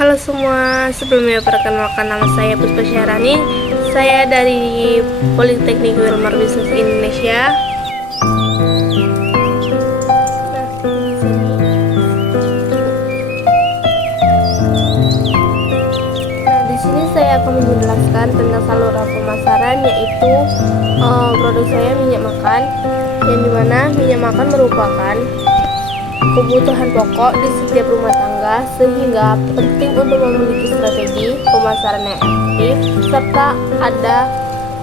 Halo semua, sebelumnya perkenalkan nama saya Puspa Syahrani. Saya dari Politeknik Wilmar Bisnis Indonesia. Di sini saya akan menjelaskan tentang saluran pemasaran, yaitu produk saya minyak makan, yang dimana minyak makan merupakan kebutuhan pokok di setiap rumah tangga, sehingga penting untuk memiliki strategi pemasaran yang efektif, serta ada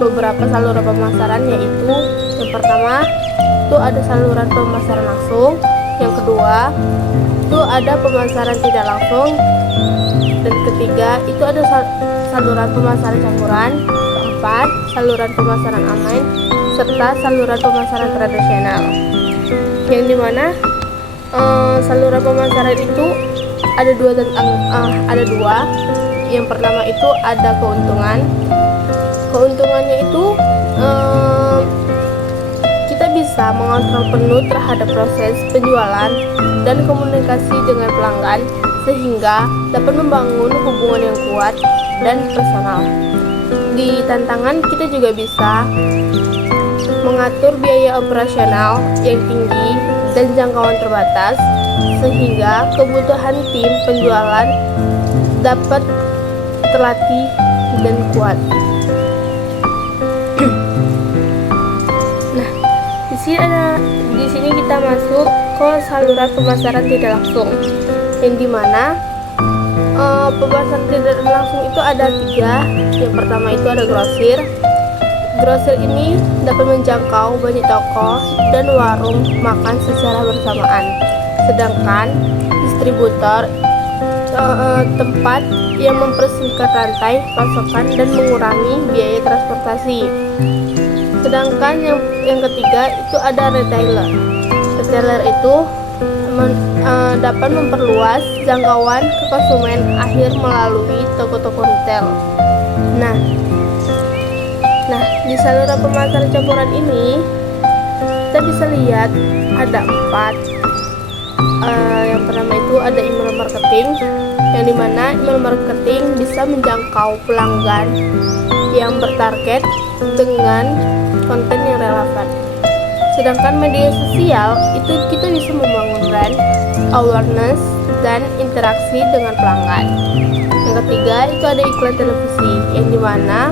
beberapa saluran pemasaran, yaitu yang pertama itu ada saluran pemasaran langsung, yang kedua itu ada pemasaran tidak langsung, dan ketiga itu ada saluran pemasaran campuran, keempat saluran pemasaran online, serta saluran pemasaran tradisional, yang dimana saluran pemasaran itu ada dua. Yang pertama itu ada keuntungannya itu kita bisa mengontrol penuh terhadap proses penjualan dan komunikasi dengan pelanggan, sehingga dapat membangun hubungan yang kuat dan personal. Di tantangan kita juga bisa mengatur biaya operasional yang tinggi dan jangkauan terbatas, sehingga kebutuhan tim penjualan dapat terlatih dan kuat. Nah, di sini kita masuk ke saluran pemasaran tidak langsung, yang dimana pemasaran tidak langsung itu ada 3. Yang pertama itu ada grosir. Grosir ini dapat menjangkau banyak toko dan warung makan secara bersamaan. Sedangkan distributor tempat yang mempersingkat rantai pasokan dan mengurangi biaya transportasi. Sedangkan yang ketiga itu ada retailer. Retailer itu dapat memperluas jangkauan ke konsumen akhir melalui toko-toko retail. Nah, di saluran pemasaran campuran ini kita bisa lihat ada 4. Yang pertama itu ada email marketing, yang dimana email marketing bisa menjangkau pelanggan yang bertarget dengan konten yang relevan. Sedangkan media sosial itu kita bisa membangun brand awareness dan interaksi dengan pelanggan. Yang ketiga itu ada iklan televisi, yang dimana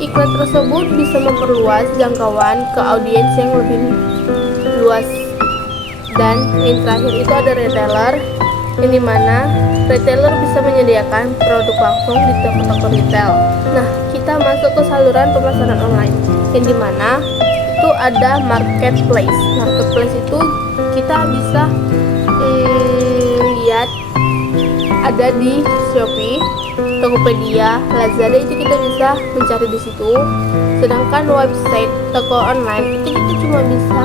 iklan tersebut bisa memperluas jangkauan ke audiens yang lebih luas. Dan yang terakhir itu ada retailer, yang dimana retailer bisa menyediakan produk langsung di toko-toko retail. Nah, kita masuk ke saluran pemasaran online, yang dimana itu ada marketplace. Marketplace itu kita bisa lihat ada di Shopee, Tokopedia, Lazada, itu kita bisa mencari di situ. Sedangkan website toko online itu kita cuma bisa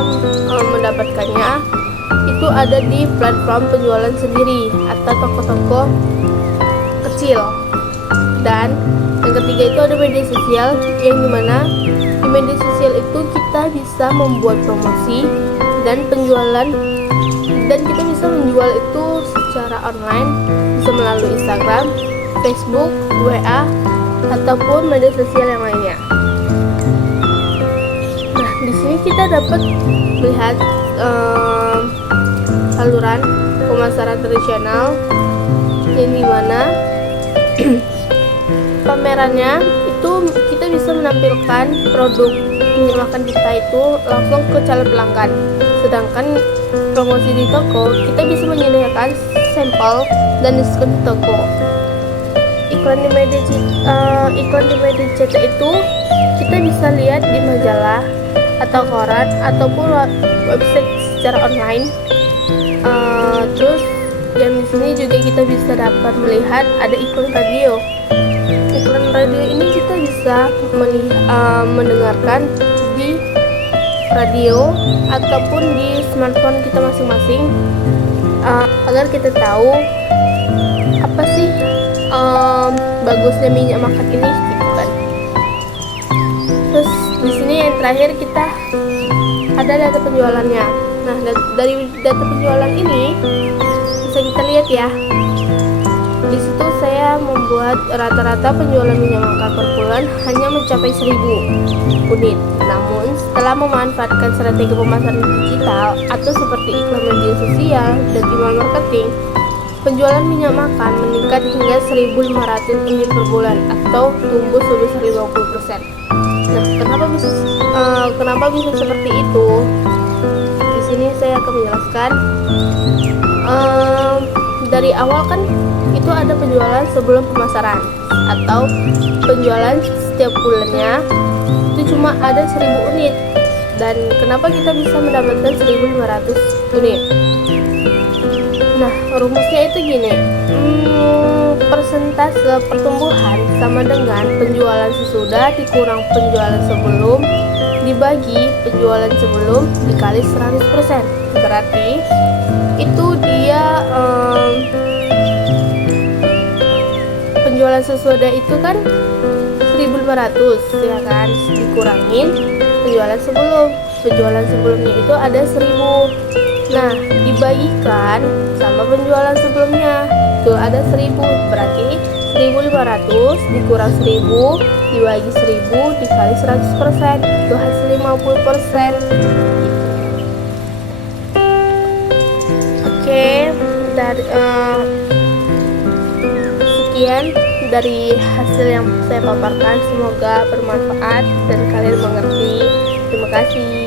mendapatkannya itu ada di platform penjualan sendiri atau toko-toko kecil. Dan yang ketiga itu ada media sosial, yang dimana di media sosial itu kita bisa membuat promosi dan penjualan, dan kita bisa menjual itu secara online, bisa melalui Instagram, Facebook, WA, ataupun media sosial yang lainnya. Nah, di sini kita dapat melihat saluran pemasaran tradisional, yang dimana pamerannya itu kita bisa menampilkan produk minyak makan kita itu langsung ke calon pelanggan. Sedangkan promosi di toko kita bisa menyediakan sampel dan diskon di toko. Iklan di media cetak itu kita bisa lihat di majalah atau koran ataupun website secara online. Terus yang di sini juga kita bisa dapat melihat ada iklan radio. Iklan radio ini kita bisa mendengarkan di radio ataupun di smartphone kita masing-masing, agar kita tahu apa sih bagusnya minyak makan ini, gitu kan. Terus di sini yang terakhir kita ada data penjualannya. Nah, dari data penjualan ini bisa kita lihat ya, Di situ saya membuat rata-rata penjualan minyak makan per bulan hanya mencapai 1.000 unit. Namun setelah memanfaatkan strategi pemasaran digital atau seperti iklan media sosial dan email marketing, penjualan minyak makan meningkat hingga 1.500 unit per bulan atau tumbuh sebesar 50%. Nah, kenapa bisa seperti itu? Di sini saya akan menjelaskan. Dari awal kan itu ada penjualan sebelum pemasaran atau penjualan setiap bulannya itu cuma ada 1.000 unit. Dan kenapa kita bisa mendapatkan 1.500 unit? Nah, rumusnya itu gini, persentase pertumbuhan sama dengan penjualan sesudah dikurang penjualan sebelum dibagi penjualan sebelum dikali 100%. Berarti itu dia penjualan sesudah itu kan 1.500 ya kan, dikurangin penjualan sebelumnya itu ada 1.000. Nah, dibagikan sama penjualan sebelumnya itu ada 1.000, berarti 1.500 dikurang 1.000 dibagi 1.000 dikali 100%, itu hasil 50%. Oke, dari sekian dari hasil yang saya paparkan, semoga bermanfaat dan kalian mengerti. Terima kasih.